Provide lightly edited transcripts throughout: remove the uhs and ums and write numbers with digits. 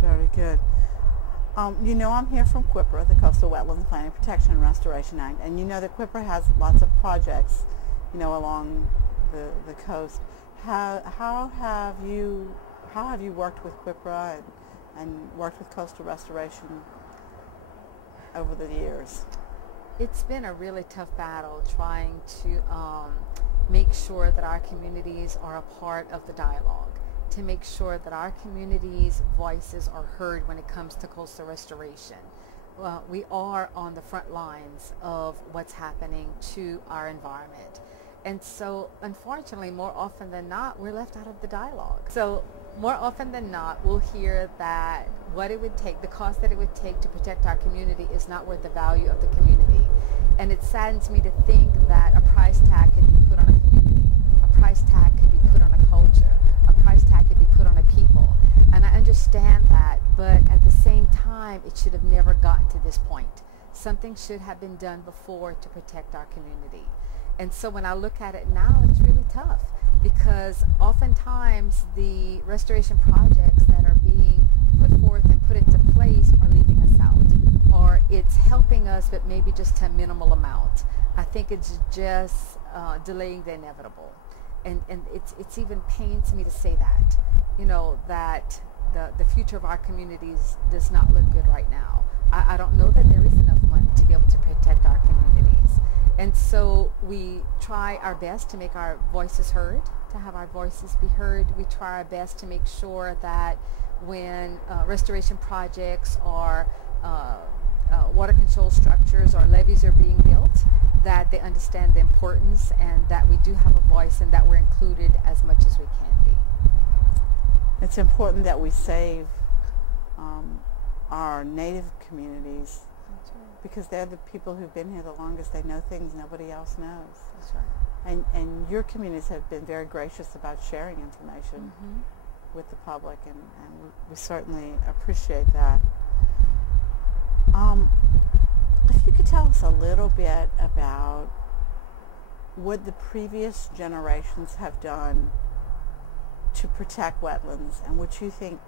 very good. You know, I'm here from QIPRA, the Coastal Wetlands Planning, Protection and Restoration Act, and you know that QIPRA has lots of projects, you know, along the coast. How have you worked with QIPRA and worked with coastal restoration over the years? It's been a really tough battle trying to make sure that our communities are a part of the dialogue, to make sure that our communities' voices are heard when it comes to coastal restoration. Well, we are on the front lines of what's happening to our environment. And so, unfortunately, more often than not, we're left out of the dialogue. So, more often than not, we'll hear that what it would take, the cost that it would take to protect our community is not worth the value of the community. And it saddens me to think that a price tag can be put on a community, a price tag could be put on a culture, a price tag could be put on a people. And I understand that, but at the same time, it should have never gotten to this point. Something should have been done before to protect our community. And so when I look at it now, it's really tough because oftentimes the restoration projects that are being put forth and put into place are leaving us out, or it's helping us but maybe just to a minimal amount. I think it's just delaying the inevitable. And it's even pains me to say that, you know, that the future of our communities does not look good right now. I don't know that there is enough money to be able to protect our communities. And so we try our best to make our voices heard, to have our voices be heard. We try our best to make sure that when restoration projects or water control structures or levees are being built, that they understand the importance and that we do have a voice and that we're included as much as we can be. It's important that we save our native communities. That's right. Because they're the people who've been here the longest. They know things nobody else knows. That's right. And your communities have been very gracious about sharing information with the public, and we certainly appreciate that. If you could tell us a little bit about what the previous generations have done to protect wetlands and what you think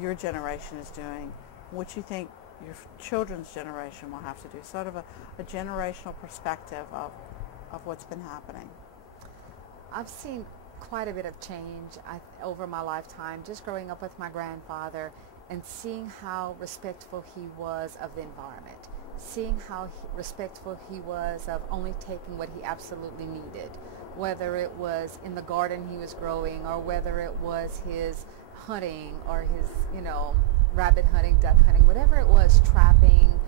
your generation is doing, what you think your children's generation will have to do, sort of a generational perspective of what's been happening. I've seen quite a bit of change over my lifetime, just growing up with my grandfather and seeing how respectful he was of the environment, seeing how respectful he was of only taking what he absolutely needed, whether it was in the garden he was growing or whether it was his hunting or his, you know, rabbit hunting, duck hunting, whatever it was, trapping,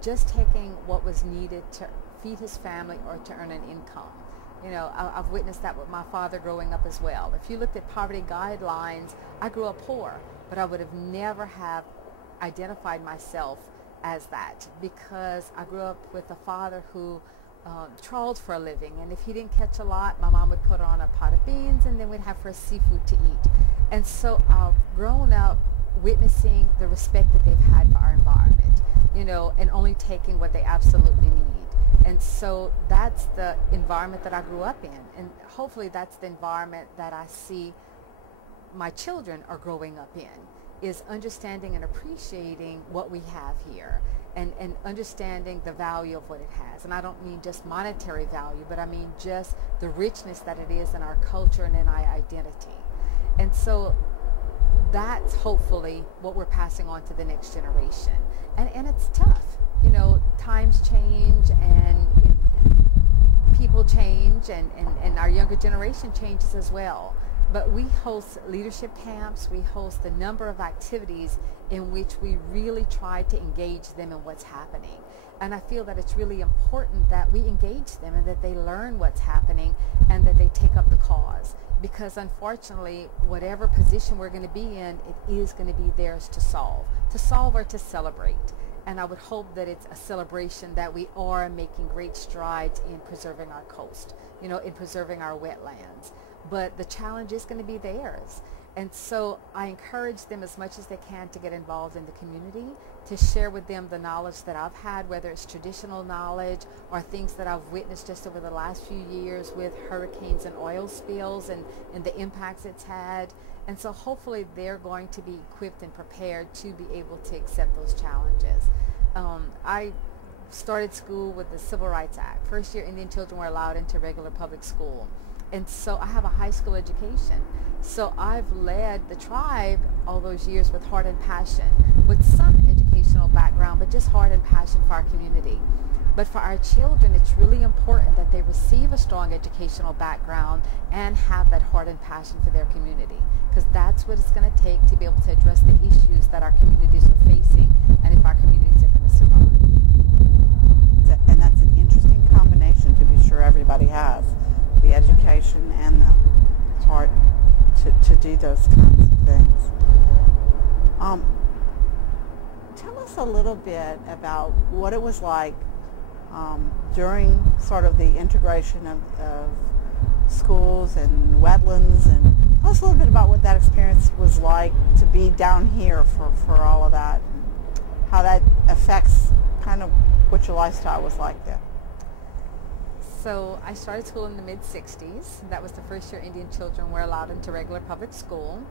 just taking what was needed to feed his family or to earn an income. You know, I've witnessed that with my father growing up as well. If you looked at poverty guidelines, I grew up poor, but I would have never have identified myself as that because I grew up with a father who trawled for a living, and if he didn't catch a lot, my mom would put on a pot of beans and then we'd have fresh seafood to eat. And so I've grown up witnessing the respect that they've had for our environment, you know, and only taking what they absolutely need. And so that's the environment that I grew up in, and hopefully that's the environment that I see my children are growing up in, is understanding and appreciating what we have here and understanding the value of what it has. And I don't mean just monetary value, but I mean just the richness that it is in our culture and in our identity. And so that's hopefully what we're passing on to the next generation. And it's tough. You know, times change and people change and our younger generation changes as well. But we host leadership camps, we host a number of activities in which we really try to engage them in what's happening. And I feel that it's really important that we engage them and that they learn what's happening and that they take up the cause. Because unfortunately, whatever position we're going to be in, it is going to be theirs to solve or to celebrate. And I would hope that it's a celebration that we are making great strides in preserving our coast, you know, in preserving our wetlands. But the challenge is going to be theirs. And so I encourage them as much as they can to get involved in the community, to share with them the knowledge that I've had, whether it's traditional knowledge or things that I've witnessed just over the last few years with hurricanes and oil spills and the impacts it's had. And so hopefully they're going to be equipped and prepared to be able to accept those challenges. I started school with the Civil Rights Act. First year Indian children were allowed into regular public school. And so I have a high school education. So I've led the tribe all those years with heart and passion, with some educational background, but just heart and passion for our community. But for our children, it's really important that they receive a strong educational background and have that heart and passion for their community, because that's what it's going to take to be able to address the issues that our communities are facing and if our communities are going to survive. And that's an interesting combination to be sure everybody has, the education and the heart to do those kinds of things. Tell us a little bit about what it was like during sort of the integration of schools and wetlands, and tell us a little bit about what that experience was like to be down here for all of that, and how that affects kind of what your lifestyle was like then. So I started school in the mid-60s. That was the first year Indian children were allowed into regular public school.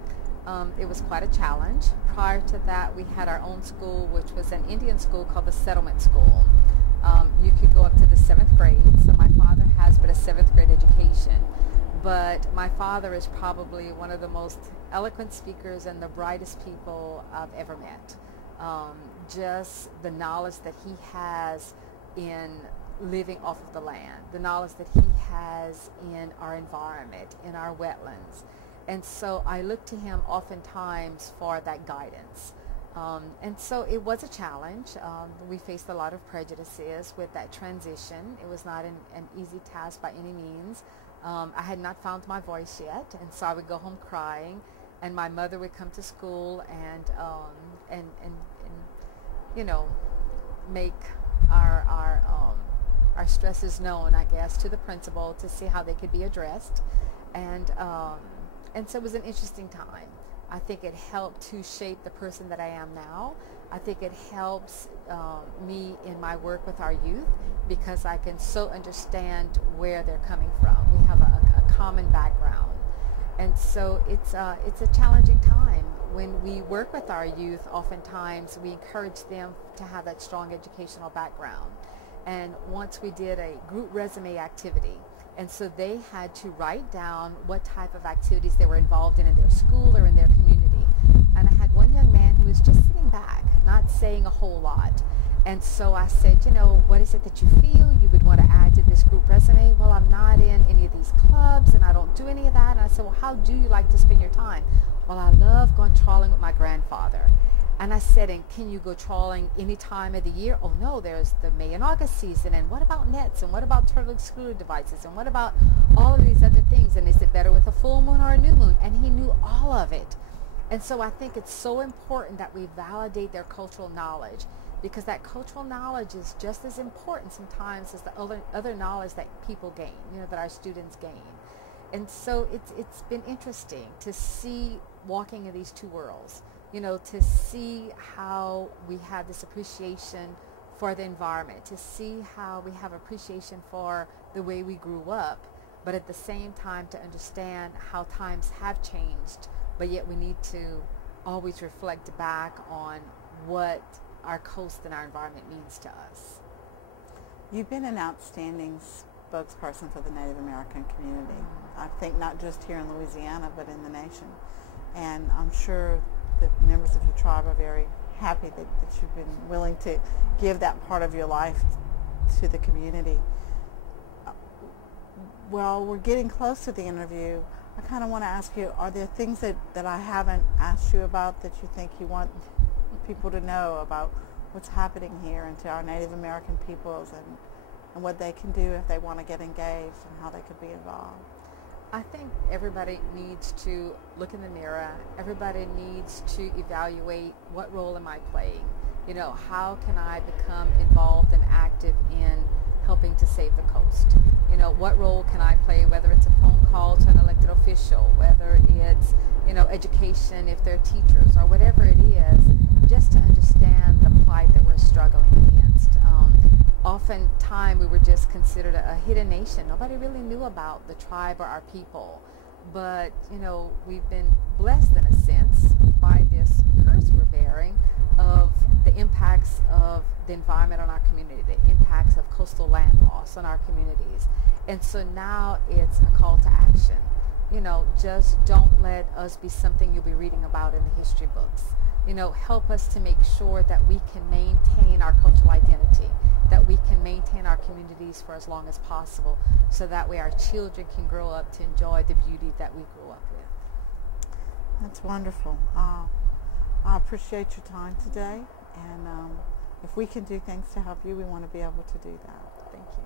It was quite a challenge. Prior to that, we had our own school, which was an Indian school called the Settlement School. You could go up to the 7th grade. So my father has but a 7th grade education. But my father is probably one of the most eloquent speakers and the brightest people I've ever met. Just the knowledge that he has in living off of the land, the knowledge that he has in our environment, in our wetlands. And so I look to him oftentimes for that guidance. And so it was a challenge. We faced a lot of prejudices with that transition. It was not an easy task by any means. I had not found my voice yet, and so I would go home crying, and my mother would come to school and you know, make our stresses known, I guess, to the principal to see how they could be addressed. And so it was an interesting time. I think it helped to shape the person that I am now. I think it helps me in my work with our youth, because I can so understand where they're coming from. We have a common background. And so it's a challenging time. When we work with our youth, oftentimes we encourage them to have that strong educational background. And once we did a group resume activity, and so they had to write down what type of activities they were involved in their school or in their community. And I had one young man who was just sitting back, not saying a whole lot. And so I said, you know, what is it that you feel you would want to add to this group resume? Well, I'm not in any of these clubs and I don't do any of that. And I said, well, how do you like to spend your time? Well, I love going trawling with my grandfather. And I said, and can you go trawling any time of the year? Oh, no, there's the May and August season. And what about nets? And what about turtle excluder devices? And what about all of these other things? And is it better with a full moon or a new moon? And he knew all of it. And so I think it's so important that we validate their cultural knowledge, because that cultural knowledge is just as important sometimes as the other knowledge that people gain, you know, that our students gain. And so it's been interesting to see walking in these two worlds, you know, to see how we have this appreciation for the environment, to see how we have appreciation for the way we grew up, but at the same time to understand how times have changed, but yet we need to always reflect back on what our coast and our environment means to us. You've been an outstanding spokesperson for the Native American community. I think not just here in Louisiana, but in the nation. And I'm sure that members of your tribe are very happy that you've been willing to give that part of your life to the community. Well, we're getting close to the interview. I kind of want to ask you, are there things that I haven't asked you about that you think you want people to know about what's happening here and to our Native American peoples, and what they can do if they want to get engaged and how they could be involved? I think everybody needs to look in the mirror. Everybody needs to evaluate, what role am I playing? You know, how can I become involved and active in helping to save the coast? You know, what role can I play, whether it's a phone call to an elected official, whether it's education, if they're teachers or whatever it is, just to understand the plight that we're struggling against. Oftentimes we were just considered a hidden nation. Nobody really knew about the tribe or our people. But, we've been blessed in a sense by this curse we're bearing of the impacts of the environment on our community, the impacts of coastal land loss on our communities. And so now it's a call to action. Just don't let us be something you'll be reading about in the history books. Help us to make sure that we can maintain our cultural identity, that we can maintain our communities for as long as possible, so that way our children can grow up to enjoy the beauty that we grew up with. That's wonderful. I appreciate your time today, and if we can do things to help you, we want to be able to do that. Thank you.